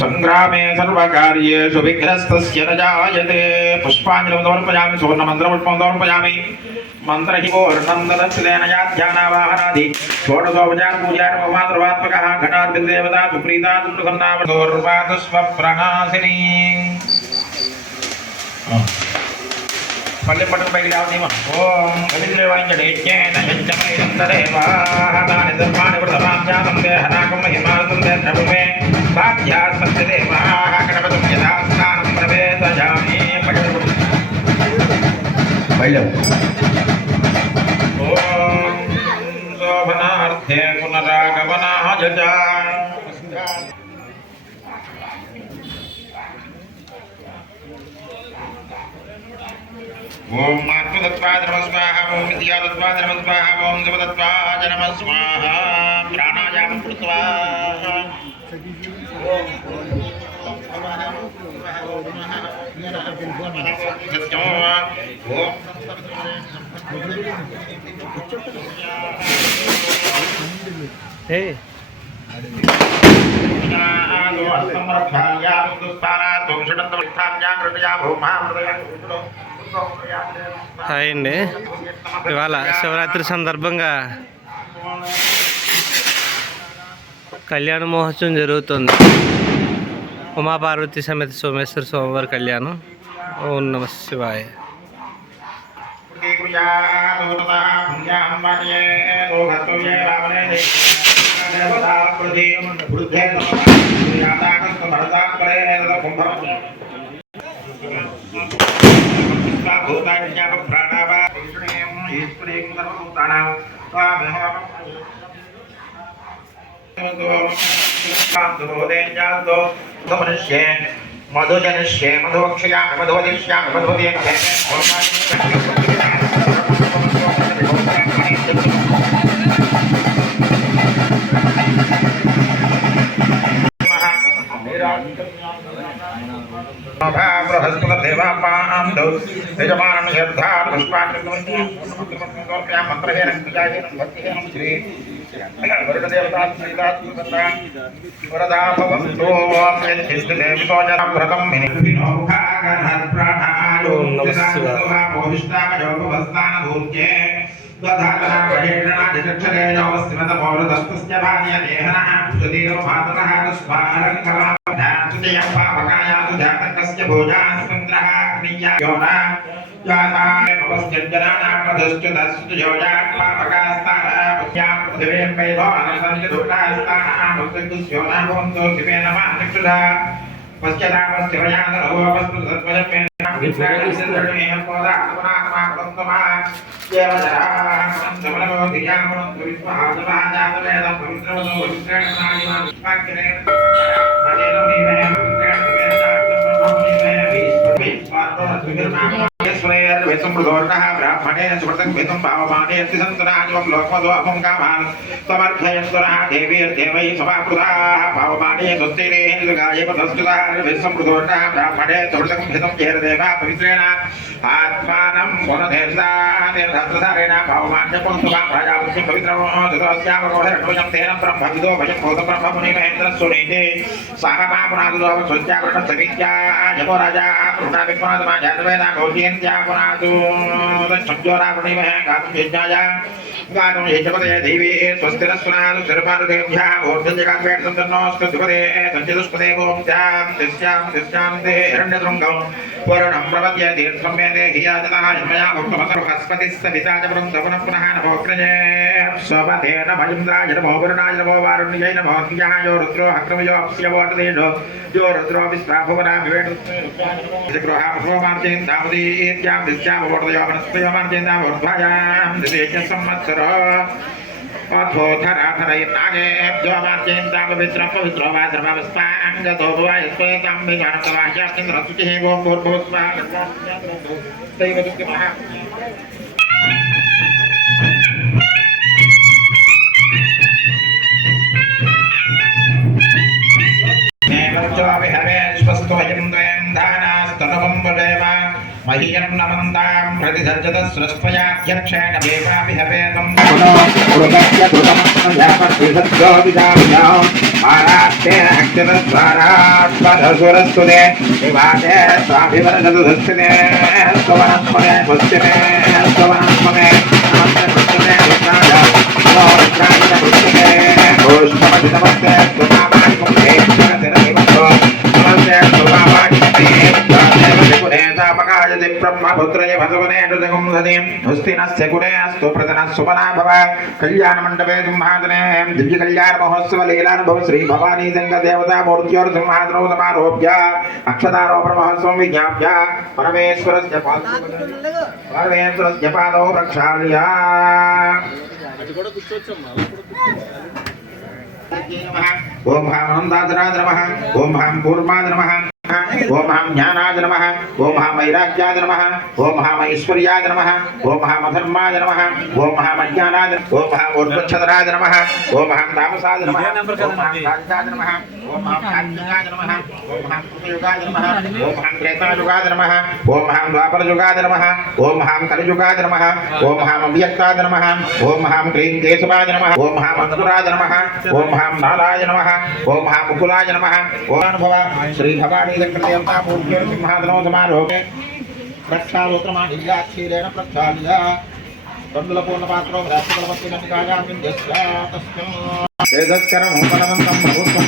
संग्रामे सर्वकार्येषु विघ्नस्तस्य न जायते। पुष्पाञ्जलिं समर्पयामि, सुवर्णमन्त्रपुष्पं समर्पयामि। मन्त्रहिपूर्णं ददत्तेन याध्यानावाहनादि षोडशोपचारपूजार्पमात्रवात्मकः घटार्पितदेवता सुप्रीता दुर्गन्नामदोर्वादस्वप्रणाशिनी। पल्ले पटक बैठ जाओ नहीं ओम कविद्रेवांजडेज्ञेन यज्ञमयं तदेवाः तानि धर्माणि प्रथमां जातन्ते हनाकं महिमानन्दे द्रवमे भाग्यास्मस्य देवाः गणपतिं यथास्थानं प्रवेशयामि। बैठो ओम शोभनार्थे पुनरागमनाय च ओम आत्मतत्वाय नमः स्वाहा, ओम विद्यातत्वाय नमः स्वाहा, ओम जपतत्वाय नमः स्वाहा। प्राणायामं कृत्वा హాయ్ అండి. ఇవాళ శివరాత్రి సందర్భంగా కళ్యాణ మహోత్సవం జరుగుతుంది. ఉమాపార్వతి సమేత సోమేశ్వర స్వామివారి కళ్యాణం. ఓం నమ శివాయ. मधुजनिष्ये मधुवक्ष्यामि मधुवदिष्यामि मधुवदीयते बृहस्पतिर्देवापान्दौ यजमानं श्रद्धा पुष्पाञ्जलिं मन्त्रहेन भक्तिहेन श्री वरुणदेवता श्रीदात्मकता वरदा भवन्तु। यच्छिष्टदेवितो जनव्रतं मिनिविनोखागर्हत्प्राणायो नमस्सिवाय दधातनावहेषणादिचक्षरेणोऽस्तिमतपौरदस्तस्य भार्यदेहनः सुधीरमातरः तस्मारङ्कलाभ्यां पावकायातु जातकस्य भोजास्मन्द्रः क्रियायोना जातामपश्चन्द्रनापदश्चुदस्तुयोजापावकास्ताः पृथिवीं वैभवानसञ्चदुर्गास्ताः भवन्तो शिवेन मानक्षुधा पश्चादापस्य भयादरोपस्पृतत्वजमेन ब्राह्मणेन सुकृतं भेदं भावमानेन सन्तनाजं लोकमदोऽहं कामान् समर्थयन्तुरः देवीर्देवैः समाकृताः भावमाने स्वस्तिने दुर्गायै पदस्तुताः विसम्पृतोर्णः ब्राह्मणे सुकृतं भेदं चेरदेवा पवित्रेण आत्मानं गुणधेर्षानिर्धर्तधारेण भावमान्यपुंसुकां राजावस्य पवित्रं दुतस्यावरोहरणोजं तेन ब्रह्मविदो भजं भूतं ब्रह्ममुनिमहेन्द्रस्वनीते साहमापुनादुदो स्वस्यावृतसविद्या जपो राजा कृताविक्मादमा जातवेदा गौर्यन्त्या पुनादु तच्छब्दोरावृणीमहे गातुं यज्ञाय गातुं यजपते देवी स्वस्तिरस्वनादु सर्वानुदेभ्यः ऊर्ध्वजगाद्वेट्सन्तन्नोऽस्तुतिपदे सञ्चिदुष्पदे ओं स्यां ते हिरण्यशृङ्गं पूर्णं प्रपद्य तीर्थं मे देहि याजतः यन्मया भक्तमसः बृहस्पतिः सविता च पुनः पुनः नभोऽग्रजे स्वपथेन भजिन्द्राय नमो वरुणाय नमो वारुण्याय नमो यो रुद्रो हक्रमयो अप्स्यवोटदेशो यो रुद्रो विस्त्राभुवनामिवेटुग्रोहामर्जेन दामदीत्यां दिश्यामवोटदयो वनस्पतियोमार्जेन ऊर्ध्वायां दिशेच संवत्सरो अथो धराधरयन्नागेभ्यो मार्जेन्तां पवित्रं पवित्रो वा सर्वावस्थाङ्गतो भवायस्वेतां विजानतवाह्याप्तिन्द्रस्तुतिः गों भूर्भुवस्वः दैवदुर्गमः మహీజనం నమందాం ప్రతిదర్శత సృష్పయాధ్యక్షేణ దేవాపి హవేదం కృతస్య కృతమస్మయాపత్రిసత్యో విదావిదాం ఆరాష్ట్రేణ అక్షతస్వారాత్మధసురస్తుతే వివాదే స్వాభివరజతు ధస్తుతే స్వవనస్మనే భుస్తితే స్వవనస్మనే నమస్తే భుస్తితే విష్ణాయ నమో విష్ణాయ భుస్తితే భూష్ణమతి నమస్తే స్వమామాని కుంభే క్షణతిరనివతో నమస్తే స్వమామాని ేతాపకాయతి బ్రహ్మపుత్రయ భగవనే నృతగుంసతి హస్తినస్య గుణేస్తు ప్రతన సుమనా భవ కళ్యాణ మండపే సింహాసనే దివ్య కళ్యాణ మహోత్సవ లీలానుభవ శ్రీ భవానీ సంగ దేవతా మూర్త్యోర్ సింహాసనో సమారోప్య అక్షతారోపణ మహోత్సవం విజ్ఞాప్య పరమేశ్వరస్య పాదో ప్రక్షాళ్య ఓం హాం అనందాదరాద నమః ఓం హాం పూర్మాద నమః ఓం హాం జ్ఞానాద నమః ఓం హాం వైరాగ్యాద నమః ఓం హాం ఐశ్వర్యాద నమః ఓం హాం అధర్మాద నమః ఓం హాం అజ్ఞానాద ఓం హాం ఊర్ధ్వఛద్రాద నమః ఓం హాం తామసాద నమః ఓం హాం రాజాద నమః ఓం హాం కార్తికాద నమః ఓం హాం కృతయుగాద నమః ఓం హాం త్రేతాయుగాద నమః ఓం హాం ద్వాపరయుగాద నమః ఓం హాం కలియుగాద నమః ఓం హాం అవ్యక్తాద నమః ఓం హాం క్లీం కేశవాద నమః ఓం హాం అంకురాద నమః ఓం హాం నారాయ నమః ఓం హాం ముకులాయ నమః ఓం అనుభవ శ్రీ భవానీ దేవతా మూర్త్యోర్ సింహాసనో సమారోహే ప్రక్షాళోత్రమాణిల్యాక్షీరేణ ప్రక్షాళ్య కందుల పూర్ణపాత్రో రాష్ట్రపతిస్కరం ఉపనవంతం ప్రభుత్వం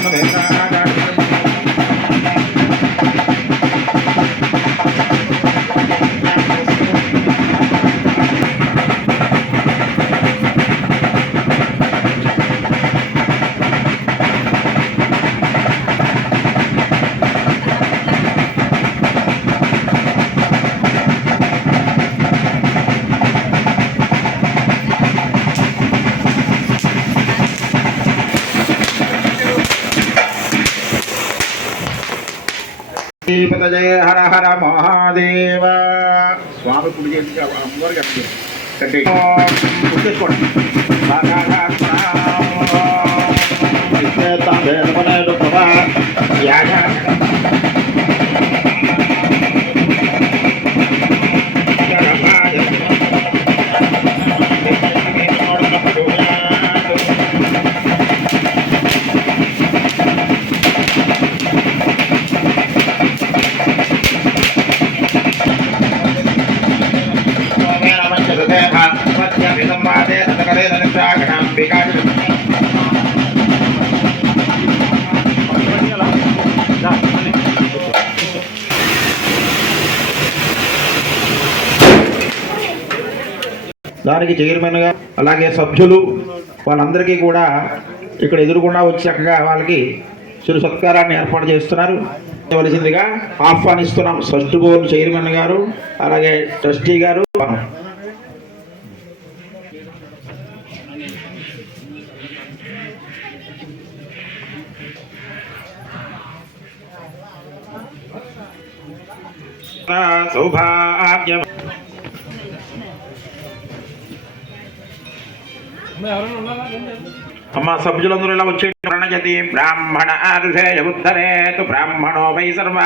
జయ హర హర మహాదేవ స్వామి పూజ చేసి అమ్మవారు కట్టి చేసుకోండి దానికి చైర్మన్గా అలాగే సభ్యులు వాళ్ళందరికీ కూడా ఇక్కడ ఎదురుకుండా వచ్చి చక్కగా వాళ్ళకి చిరు సత్కారాన్ని ఏర్పాటు చేస్తున్నారు. వలసిందిగా ఆహ్వానిస్తున్నాం. ఫస్ట్ బోర్డు చైర్మన్ గారు అలాగే ట్రస్టీ గారు సౌభాగ్యం అమ్మ సభ్యులందరూ ఇలా వచ్చే ప్రణజతి బ్రాహ్మణ ఆరుషేయుద్ధరేతు బ్రాహ్మణో వై సర్వ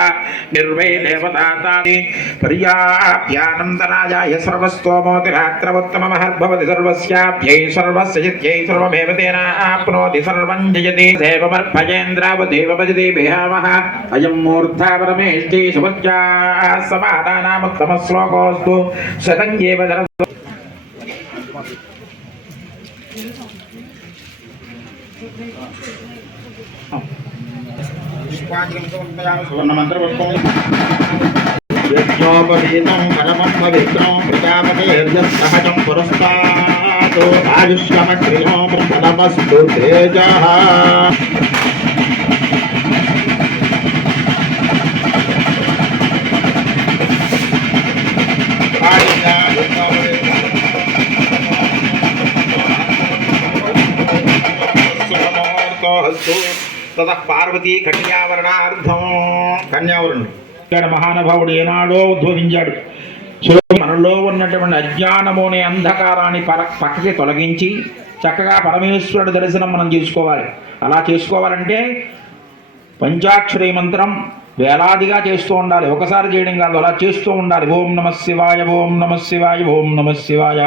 నిర్వై దేవతాని పర్యాప్యానందరాజాయ సర్వస్తోమోతిరాత్రవత్తమమహర్భవతి సర్వస్యాప్యై సర్వస్య చిత్యై సర్వమేవ తేన ఆప్నోతి సర్వం జయతి దేవమర్భజేంద్రావదేవ భజతే బిహావః అయం మూర్ధా పరమేష్టి సుభజ్జా సమాదానాముత్తమ శ్లోకోస్తు శతంగేవ యజ్ఞోపవీతం పరమం పవిత్రం ప్రజాపతిర్యత్సహజం పురస్తాతో ఆయుష్యమగ్నినో ప్రథమస్తు తేజః తతః పార్వతీ కన్యావరణార్థం కన్యావరణుడు ఇక్కడ మహానుభావుడు ఏనాడో ఉద్భవించాడు. సో మనలో ఉన్నటువంటి అజ్ఞానము అనే అంధకారాన్ని పక్కకి తొలగించి చక్కగా పరమేశ్వరుడు దర్శనం మనం చేసుకోవాలి. అలా చేసుకోవాలంటే పంచాక్షరీ మంత్రం వేలాదిగా చేస్తూ ఉండాలి, ఒకసారి చేయడం కాదు, అలా చేస్తూ ఉండాలి. ఓం నమః శివాయ, ఓం నమః శివాయ, ఓం నమః శివాయ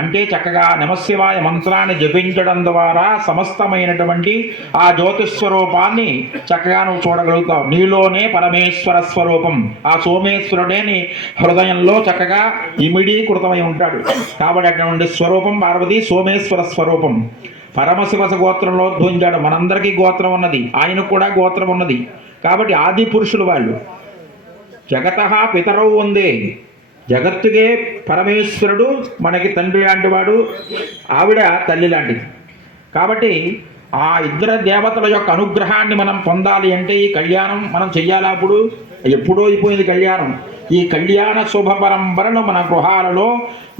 అంటే చక్కగా నమఃశివాయ మంత్రాన్ని జపించడం ద్వారా సమస్తమైనటువంటి ఆ జ్యోతిస్వరూపాన్ని చక్కగా నువ్వు చూడగలుగుతావు. నీలోనే పరమేశ్వర స్వరూపం, ఆ సోమేశ్వరుడే నీ హృదయంలో చక్కగా ఇమిడీకృతమై ఉంటాడు. కాబట్టి అటువంటి స్వరూపం పార్వతి సోమేశ్వర స్వరూపం. పరమశివ గోత్రంలో ధ్వంజాడు. మనందరికీ గోత్రం ఉన్నది, ఆయనకు కూడా గోత్రం ఉన్నది. కాబట్టి ఆది పురుషులు వాళ్ళు. జగత పితరవు ఉందే, జగత్తుకే పరమేశ్వరుడు మనకి తండ్రి లాంటి వాడు, ఆవిడ తల్లి లాంటిది. కాబట్టి ఆ ఇద్దరు దేవతల యొక్క అనుగ్రహాన్ని మనం పొందాలి అంటే ఈ కళ్యాణం మనం చెయ్యాలి. అప్పుడు ఎప్పుడో అయిపోయింది కళ్యాణం. ఈ కళ్యాణ శుభ పరంపరను మన గృహాలలో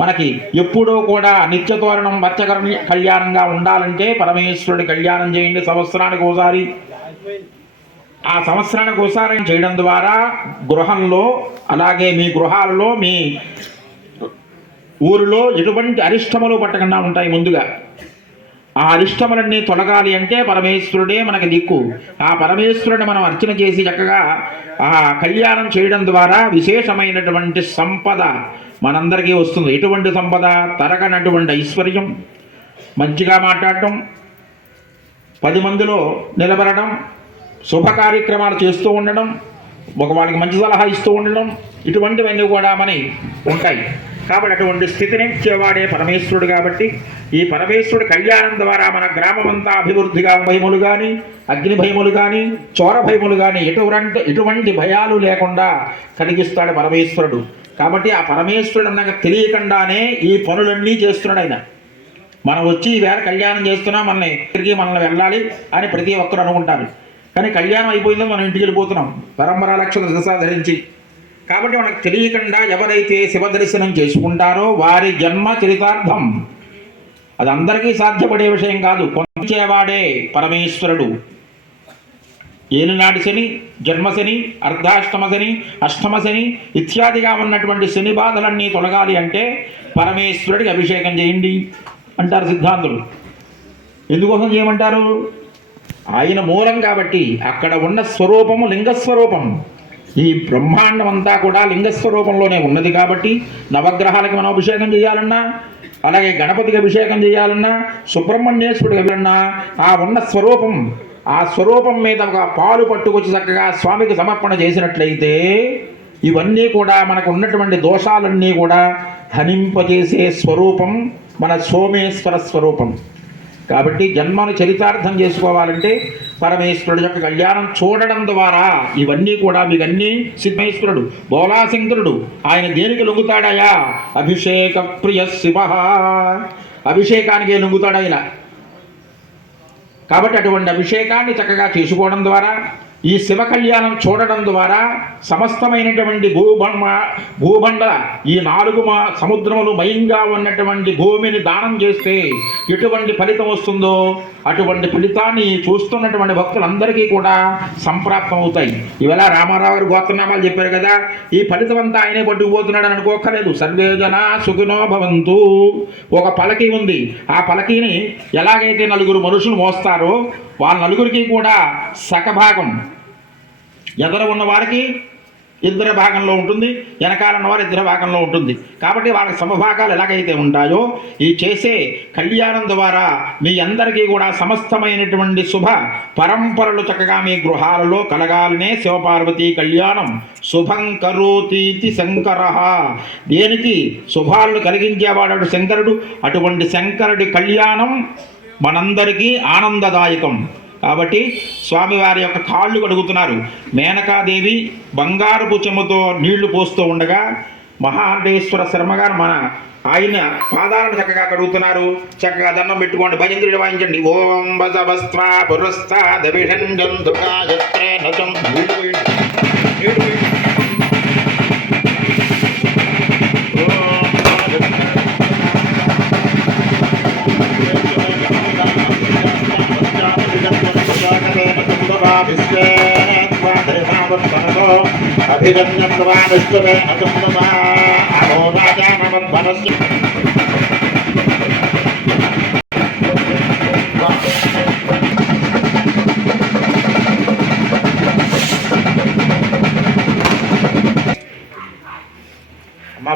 మనకి ఎప్పుడూ కూడా నిత్యతోరణం వచ్చకర కళ్యాణంగా ఉండాలంటే పరమేశ్వరుడి కళ్యాణం చేయండి సంవత్సరానికి ఒకసారి. ఆ సంవత్సరానికి ఒకసారి చేయడం ద్వారా గృహంలో, అలాగే మీ గృహాలలో, మీ ఊరిలో ఎటువంటి అరిష్టములు పట్టకుండా ఉంటాయి. ముందుగా ఆ అరిష్టములన్నీ తొలగాలి అంటే పరమేశ్వరుడే మనకి దిక్కు. ఆ పరమేశ్వరుని మనం అర్చన చేసి చక్కగా ఆ కళ్యాణం చేయడం ద్వారా విశేషమైనటువంటి సంపద మనందరికీ వస్తుంది. ఎటువంటి సంపద? తరగనటువంటి ఐశ్వర్యం, మంచిగా మాట్లాడటం, 10 మందిలో నిలబడడం, శుభ కార్యక్రమాలు చేస్తూ ఉండడం, ఒక వాళ్ళకి మంచి సలహా ఇస్తూ ఉండడం, ఇటువంటివన్నీ కూడా మనకి ఉంటాయి. కాబట్టి అటువంటి స్థితిని ఇచ్చేవాడే పరమేశ్వరుడు. కాబట్టి ఈ పరమేశ్వరుడు కళ్యాణం ద్వారా మన గ్రామం అంతా అభివృద్ధిగా, భయములు కానీ, అగ్ని భయములు కానీ, చోర భయములు కానీ ఎటువంటి భయాలు లేకుండా కలిగిస్తాడు పరమేశ్వరుడు. కాబట్టి ఆ పరమేశ్వరుడు అన్నాక తెలియకుండానే ఈ పనులన్నీ చేస్తున్నాడు ఆయన. మనం వచ్చి ఈవేళ కళ్యాణం చేస్తున్నాం, తిరిగి మనల్ని వెళ్ళాలి అని ప్రతి ఒక్కరు అనుకుంటారు. కానీ కళ్యాణం అయిపోయిందో మనం ఇంటికి వెళ్ళిపోతున్నాం పరంపరా లక్షల దశ ధరించి. కాబట్టి మనకు తెలియకుండా ఎవరైతే శివ దర్శనం చేసుకుంటారో వారి జన్మ చరితార్థం. అది అందరికీ సాధ్యపడే విషయం కాదు, కొంచేవాడే పరమేశ్వరుడు. ఏలినాటి శని, జన్మశని, అర్ధాష్టమ శని, అష్టమ శని ఇత్యాదిగా ఉన్నటువంటి శని బాధలన్నీ తొలగాలి అంటే పరమేశ్వరుడికి అభిషేకం చేయండి అంటారు సిద్ధాంతులు. ఎందుకోసం చేయమంటారు? ఆయన మూలం కాబట్టి. అక్కడ ఉన్న స్వరూపము లింగస్వరూపం. ఈ బ్రహ్మాండం అంతా కూడా లింగస్వరూపంలోనే ఉన్నది కాబట్టి నవగ్రహాలకి మనం అభిషేకం చేయాలన్నా, అలాగే గణపతికి అభిషేకం చేయాలన్నా, సుబ్రహ్మణ్యేశ్వరుడికి అభిషేకన్నా ఆ ఉన్న స్వరూపం, ఆ స్వరూపం మీద ఒక పాలు పట్టుకొచ్చి చక్కగా స్వామికి సమర్పణ చేసినట్లయితే ఇవన్నీ కూడా మనకు ఉన్నటువంటి దోషాలన్నీ కూడా హనింపజేసే స్వరూపం మన సోమేశ్వర స్వరూపం. కాబట్టి జన్మను చరితార్థం చేసుకోవాలంటే పరమేశ్వరుడు యొక్క కళ్యాణం చూడడం ద్వారా ఇవన్నీ కూడా మీకు అన్నీ సిద్ధేశ్వరుడు బోలాశంకరుడు. ఆయన దేనికి లొంగుతాడయా? అభిషేక ప్రియ శివ, అభిషేకానికి లొంగుతాడు ఆయన. కాబట్టి అటువంటి అభిషేకాన్ని చక్కగా చేసుకోవడం ద్వారా, ఈ శివ కళ్యాణం చూడడం ద్వారా సమస్తమైనటువంటి భూబండ ఈ 4 సముద్రములు మయంగా ఉన్నటువంటి భూమిని దానం చేస్తే ఎటువంటి ఫలితం వస్తుందో అటువంటి ఫలితాన్ని చూస్తున్నటువంటి భక్తులందరికీ కూడా సంప్రాప్తం అవుతాయి. ఇవాళ రామారావు గారు గోత్రనామాలు చెప్పారు కదా, ఈ ఫలితం అంతా ఆయనే పట్టుకుపోతున్నాడు అని అనుకోక్కర్లేదు. సర్వే జన సుఖినో భవంతు. ఒక పలకి ఉంది, ఆ పలకీని ఎలాగైతే 4 మనుషులు మోస్తారో వాళ్ళ 4కి కూడా సగభాగం, ఎదర ఉన్న వారికి 2 భాగంలో ఉంటుంది, వెనకాల ఉన్నవారు 2 భాగంలో ఉంటుంది. కాబట్టి వాళ్ళకి సమభాగాలు ఎలాగైతే ఉంటాయో ఈ చేసే కళ్యాణం ద్వారా మీ అందరికీ కూడా సమస్తమైనటువంటి శుభ పరంపరలు చక్కగా మీ గృహాలలో కలగాలనే శివపార్వతీ కళ్యాణం శుభం కరోతీతి శంకర. దేనికి శుభాలను కలిగించేవాడు శంకరుడు. అటువంటి శంకరుడి కళ్యాణం మనందరికీ ఆనందదాయకం. కాబట్టి స్వామివారి యొక్క కాళ్ళు కడుగుతున్నారు. మేనకాదేవి బంగారపు చెంబుతో నీళ్లు పోస్తూ ఉండగా మహాండేశ్వర శర్మగారు మన ఆయన పాదాలను చక్కగా కడుగుతున్నారు. చక్కగా దండం పెట్టుకోండి, భజంత్రుడు వాయించండి. ఓం బసవస్త్వా పురస్తాదభిషంజంతుకాయత్రే నచం. అభిగమ్యం ప్రవాణిష్ఠే అగమ్యమా అహో రాజానవద్వనస్య.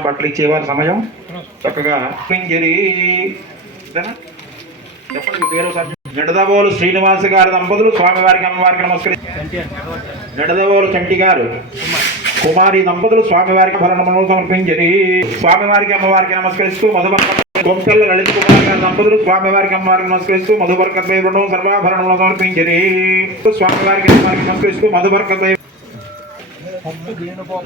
బట్టలు ఇచ్చేవారి సమయం చక్కగా పింజరి చెప్పండి మీ పేరు సార్. నిడదవోలు శ్రీనివాస గారి దంపతులు స్వామివారికి అమ్మవారికి నమస్కరించి నిడదవోలు చంటి గారు కుమారి దంపతులు స్వామివారికి భరణములను సమర్పించరి స్వామివారికి అమ్మవారికి నమస్కరిస్తూ మధుబర్క గొంతెల్ల లలిత కుమార్ గారి దంపతులు స్వామివారికి అమ్మవారికి నమస్కరిస్తూ మధుబర్క సర్వాభరణములను సమర్పించరి స్వామివారికి అమ్మవారికి నమస్కరిస్తూ మధుబర్క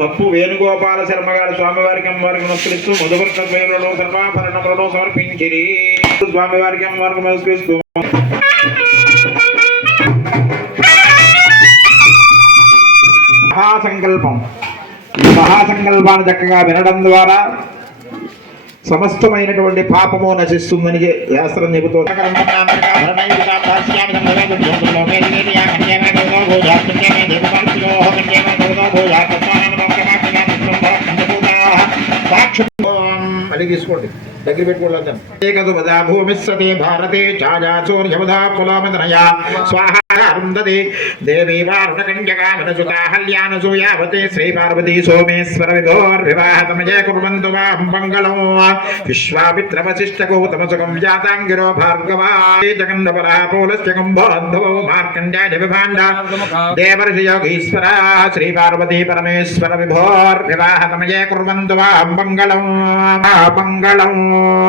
పప్పు వేణుగోపాల శర్మ గారు స్వామివారికి అమ్మవారికి నమస్కరిస్తూ మధుబర్క సర్వాభరణములను సమర్పించరి స్వామివారికి అమ్మవారికి నమస్కరిస్తూ మహాసంకల్పం. ఈ మహాసంకల్పాన్ని చక్కగా వినడం ద్వారా సమస్తమైనటువంటి పాపము నశిస్తుందని శాస్త్రం చెబుతోంది. మళ్ళీ తీసుకోండి దగ్గర పెట్టుకోవద్దాం. ఏకదుపదా భూమిస్సతే భారతే ఛాయాచూర్యముదా కులామదనయా స్వాహారుందతే దేవీ వారుణకంజకామనసుతా హల్యానసూయావతే శ్రీ పార్వతీ సోమేశ్వర విభోర్వివాహతమజే కుర్వంతు వాహం మంగళం విశ్వామిత్రవశిష్టగౌతమసుకం జాతాంగిరో భార్గవా జగన్నపరా పౌలస్య కుంభోద్భవో మార్కండేయ విభాండ దేవర్షి యోగీశ్వర శ్రీ పార్వతీ పరమేశ్వర విభోర్వివాహతమజే కుర్వంతు వాహం మంగళం మంగళం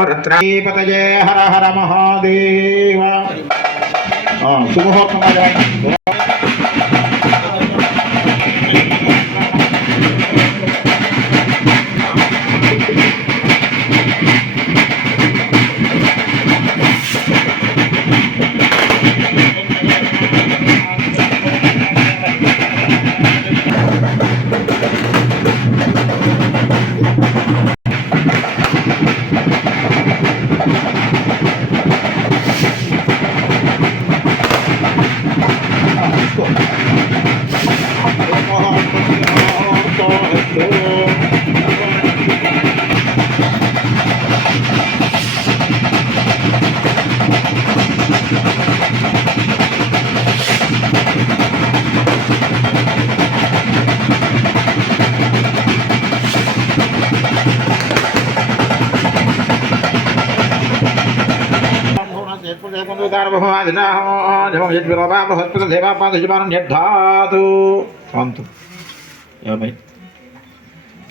రత్రాధిపతయే హర హర మహాదేవ. శుభముహూర్తం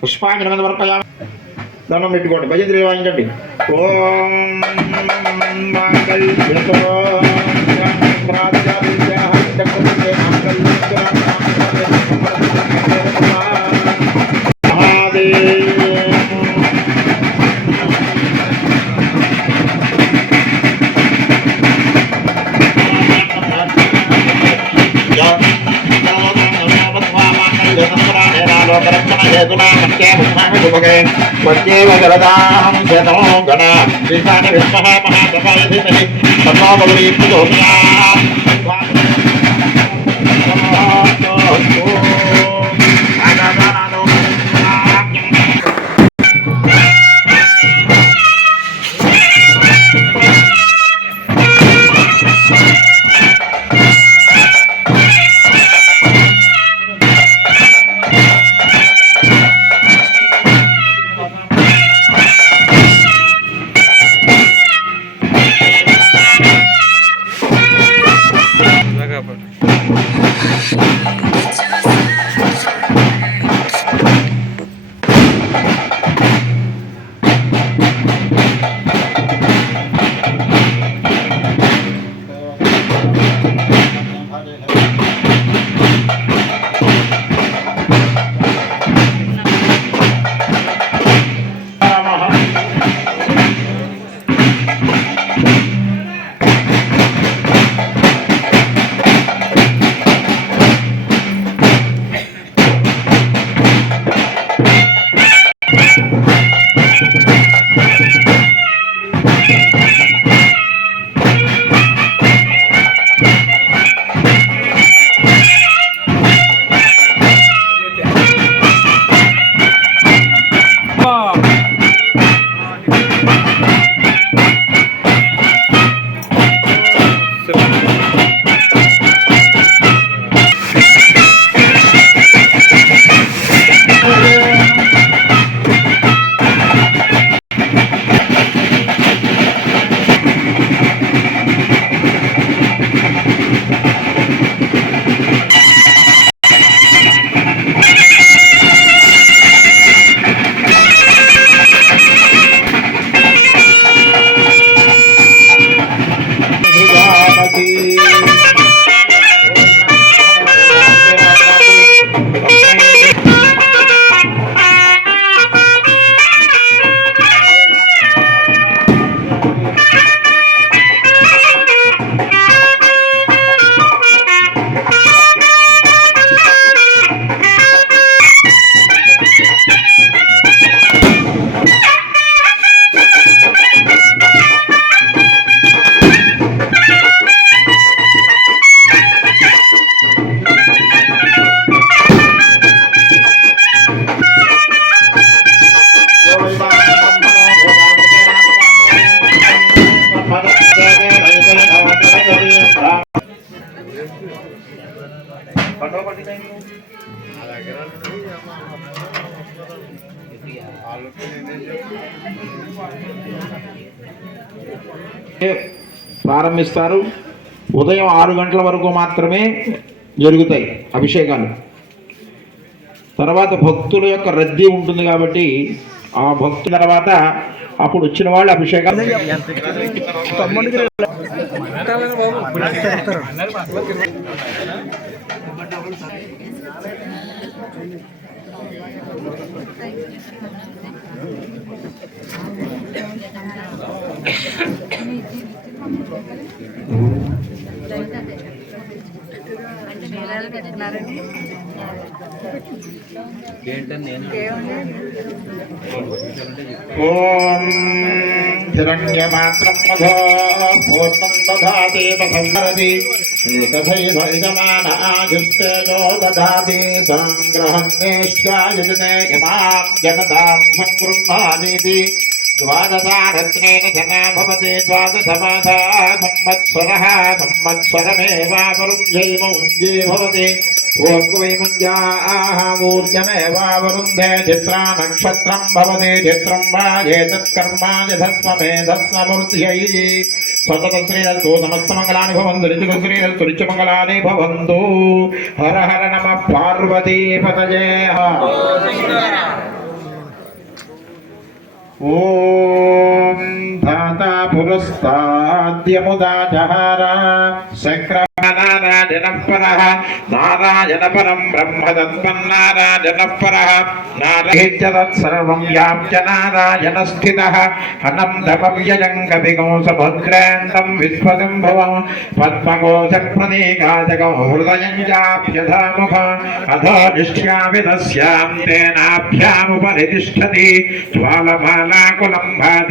పుష్పాంజలి సమర్పయామి. దండం పెట్టుకోండి. భజంత్రి వాయించండి. ఓం స్వచ్చేవ జలదాహం శతో గణ శ్రీకాని విష్మః మహాతపాయ ధీమహి తన్నో భగవతి ప్రచోదయాత్. Thank you. ప్రారంభిస్తారు. ఉదయం 6 గంటల వరకు మాత్రమే జరుగుతాయి అభిషేకాలు. తర్వాత భక్తుల యొక్క రద్దీ ఉంటుంది కాబట్టి ఆ భక్తుల తర్వాత అప్పుడు వచ్చిన వాళ్ళు అభిషేకాలు ఓం హిరణ్యమాత్రం మధో పూర్ణం దధాతి పథంవరతి తథైవ యజమానాయుస్తేజో దధాతి సంగ్రహణేష్యాయజనే ఇమాం జగతాం సంగృహ్ణానీతి ద్వాదశారత్నేన ధనా భవతి ద్వాదశమాసా సంవత్సరः సంవత్సరమేవావరుంధ్యైముంజీ భవతి ఊర్జమేవావరుంధే చిత్రా నక్షత్రం భవతి చిత్రం వాజేతత్కర్మాయధస్వమేధస్వమూర్ధ్యై స్వతత శ్రీరస్తు సమస్తమంగళాని భవంతు రుచిక శ్రీరస్తు రుచిమంగళాని భవంతు. హర హర నమ పార్వతీపతయే. ఓం ధాతా పురస్తాద్యముదాచహార శక్రనారాయణపరః నారాయణపరం బ్రహ్మ తత్పన్నారాయణపరః నారాయణతత్సర్వం వ్యాప్య నారాయణ స్థితః అనంతవ్యయం కవిగో సముద్రాంతం విశ్వశంభవం పద్మకోశ ప్రతీకాచకం హృదయం చాప్యధాముఖ అధోనిష్యామి తస్యాం తేనాభ్యాముపరితిష్ఠతి జ్వాలమాలాకులం భాతి